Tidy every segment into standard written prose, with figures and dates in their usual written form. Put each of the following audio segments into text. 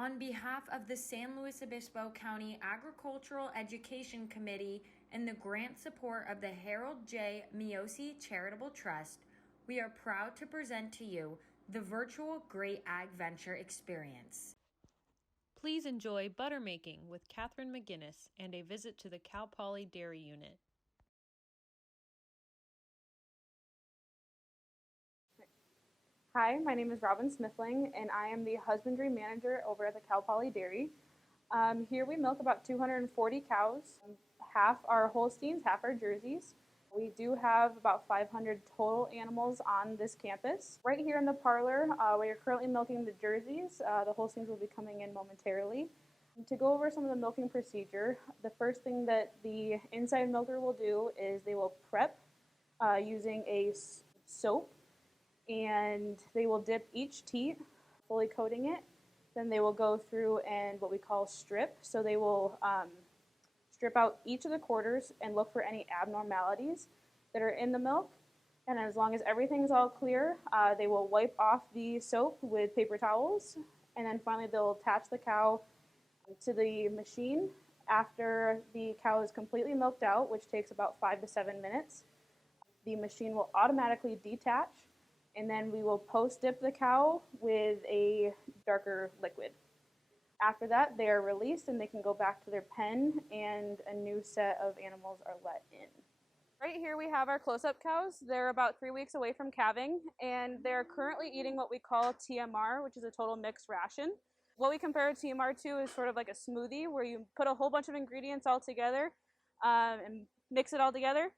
On behalf of the San Luis Obispo County Agricultural Education Committee and the grant support of the Harold J. Miosi Charitable Trust, we are proud to present to you the virtual Great Ag Venture experience. Please enjoy butter making with Kathryn McGinnis and a visit to the Cal Poly Dairy Unit. Hi, my name is Robin Smithling, and I am the husbandry manager over at the Cal Poly Dairy. Here we milk about 240 cows. Half are Holsteins, half are Jerseys. We do have about 500 total animals on this campus. Right here in the parlor, we are currently milking the Jerseys. The Holsteins will be coming in momentarily. To go over some of the milking procedure, the first thing that the inside milker will do is they will prep using a soap, and they will dip each teat, fully coating it. Then they will go through and what we call strip. So they will strip out each of the quarters and look for any abnormalities that are in the milk. And as long as everything's all clear, they will wipe off the soap with paper towels. And then finally they'll attach the cow to the machine after the cow is completely milked out, which takes about 5 to 7 minutes. The machine will automatically detach, and then we will post-dip the cow with a darker liquid. After that, they are released and they can go back to their pen, and a new set of animals are let in. Right here we have our close-up cows. They're about 3 weeks away from calving, and they're currently eating what we call TMR, which is a total mixed ration. What we compare TMR to is sort of like a smoothie where you put a whole bunch of ingredients all together and mix it all together.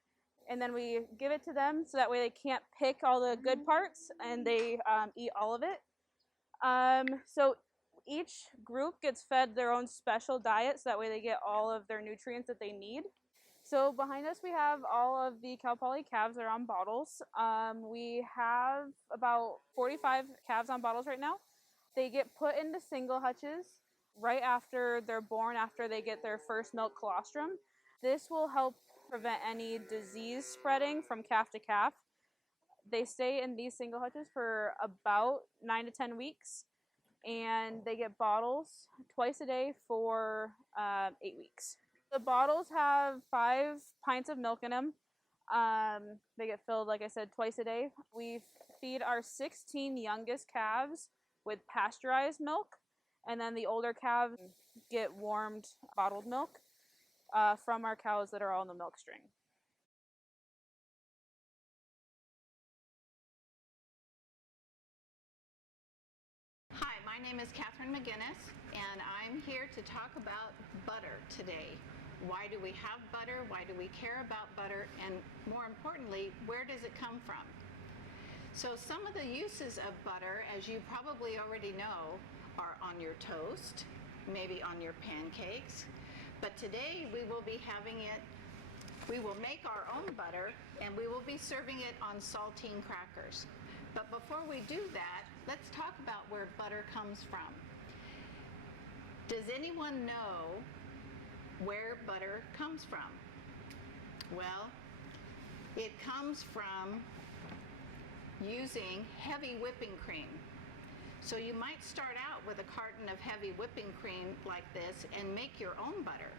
And then we give it to them so that way they can't pick all the good parts and they eat all of it. So each group gets fed their own special diet so that way they get all of their nutrients that they need. So behind us we have all of the Cal Poly calves that are on bottles. We have about 45 calves on bottles right now. They get put into single hutches right after they're born, after they get their first milk colostrum. This will help prevent any disease spreading from calf to calf. They stay in these single hutches for about 9 to 10 weeks, and they get bottles twice a day for 8 weeks. The bottles have 5 pints of milk in them. They get filled, like I said, twice a day. We feed our 16 youngest calves with pasteurized milk, and then the older calves get warmed bottled milk from our cows that are all in the milk string. Hi, my name is Kathryn McGinnis, and I'm here to talk about butter today. Why do we have butter? Why do we care about butter? And more importantly, where does it come from? So some of the uses of butter, as you probably already know, are on your toast, maybe on your pancakes. But today we will be having it, we will make our own butter, and we will be serving it on saltine crackers. But before we do that, let's talk about where butter comes from. Does anyone know where butter comes from? Well, it comes from using heavy whipping cream. So you might start out with a carton of heavy whipping cream like this and make your own butter.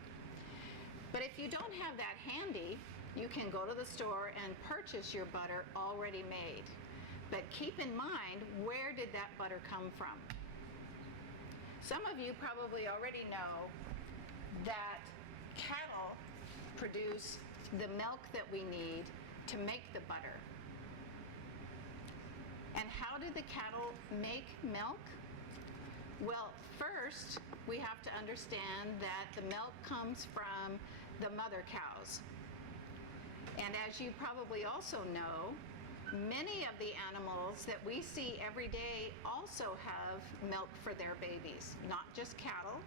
But if you don't have that handy, you can go to the store and purchase your butter already made. But keep in mind, where did that butter come from? Some of you probably already know that cattle produce the milk that we need to make the butter. And how do the cattle make milk? Well, first, we have to understand that the milk comes from the mother cows. And as you probably also know, many of the animals that we see every day also have milk for their babies. Not just cattle.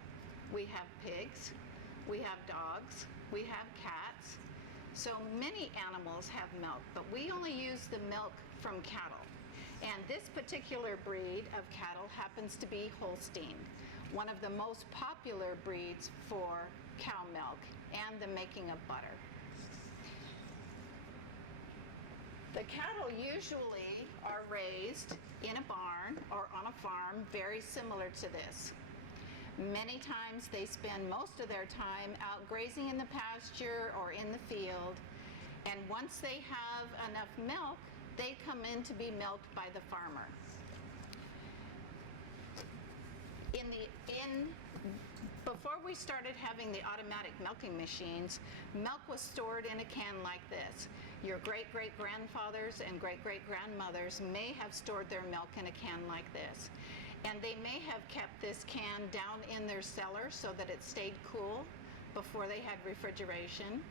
We have pigs, we have dogs, we have cats. So many animals have milk, but we only use the milk from cattle. And this particular breed of cattle happens to be Holstein, one of the most popular breeds for cow milk and the making of butter. The cattle usually are raised in a barn or on a farm very similar to this. Many times they spend most of their time out grazing in the pasture or in the field, and once they have enough milk, they come in to be milked by the farmer. Before we started having the automatic milking machines, milk was stored in a can like this. Your great-great-grandfathers and great-great-grandmothers may have stored their milk in a can like this. And they may have kept this can down in their cellar so that it stayed cool before they had refrigeration.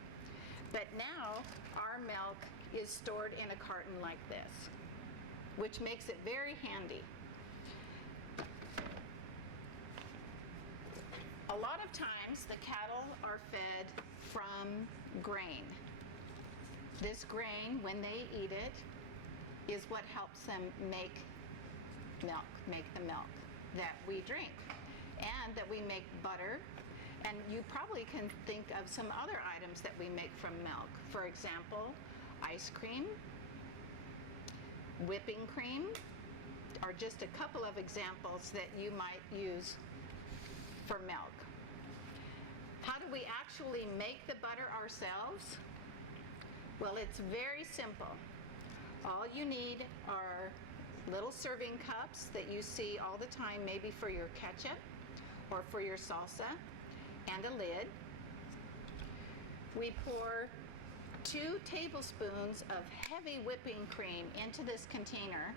But now our milk is stored in a carton like this, which makes it very handy. A lot of times the cattle are fed from grain. This grain, when they eat it, is what helps them make milk, make the milk that we drink and that we make butter. And you probably can think of some other items that we make from milk. For example, ice cream, whipping cream, are just a couple of examples that you might use for milk. How do we actually make the butter ourselves? Well, it's very simple. All you need are little serving cups that you see all the time, maybe for your ketchup or for your salsa, and a lid. We pour 2 tablespoons of heavy whipping cream into this container.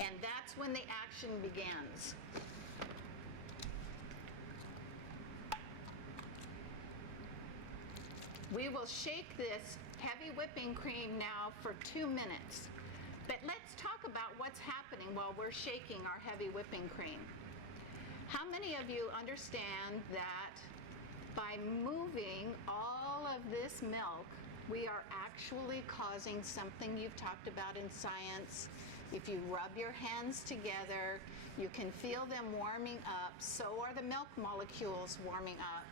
And that's when the action begins. We will shake this heavy whipping cream now for 2 minutes. But let's talk about what's happening while we're shaking our heavy whipping cream. How many of you understand that by moving all of this milk, we are actually causing something you've talked about in science? If you rub your hands together, you can feel them warming up. So are the milk molecules warming up.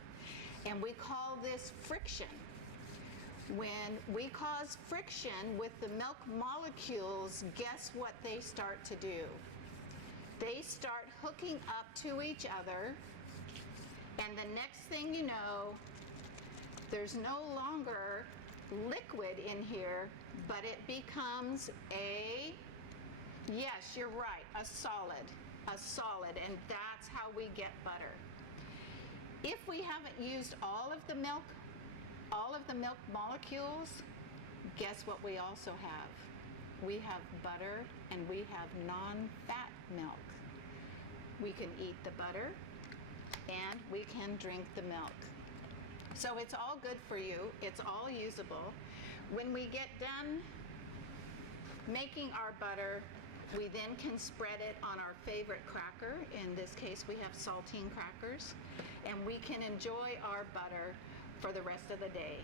And we call this friction. When we cause friction with the milk molecules, guess what they start to do? They start hooking up to each other, and the next thing you know, there's no longer liquid in here, but it becomes a, yes, you're right, a solid, and that's how we get butter. If we haven't used all of the milk molecules, guess what we also have? We have butter and we have non-fat milk. We can eat the butter and we can drink the milk. So it's all good for you. It's all usable. When we get done making our butter, we then can spread it on our favorite cracker. In this case, we have saltine crackers, and we can enjoy our butter for the rest of the day.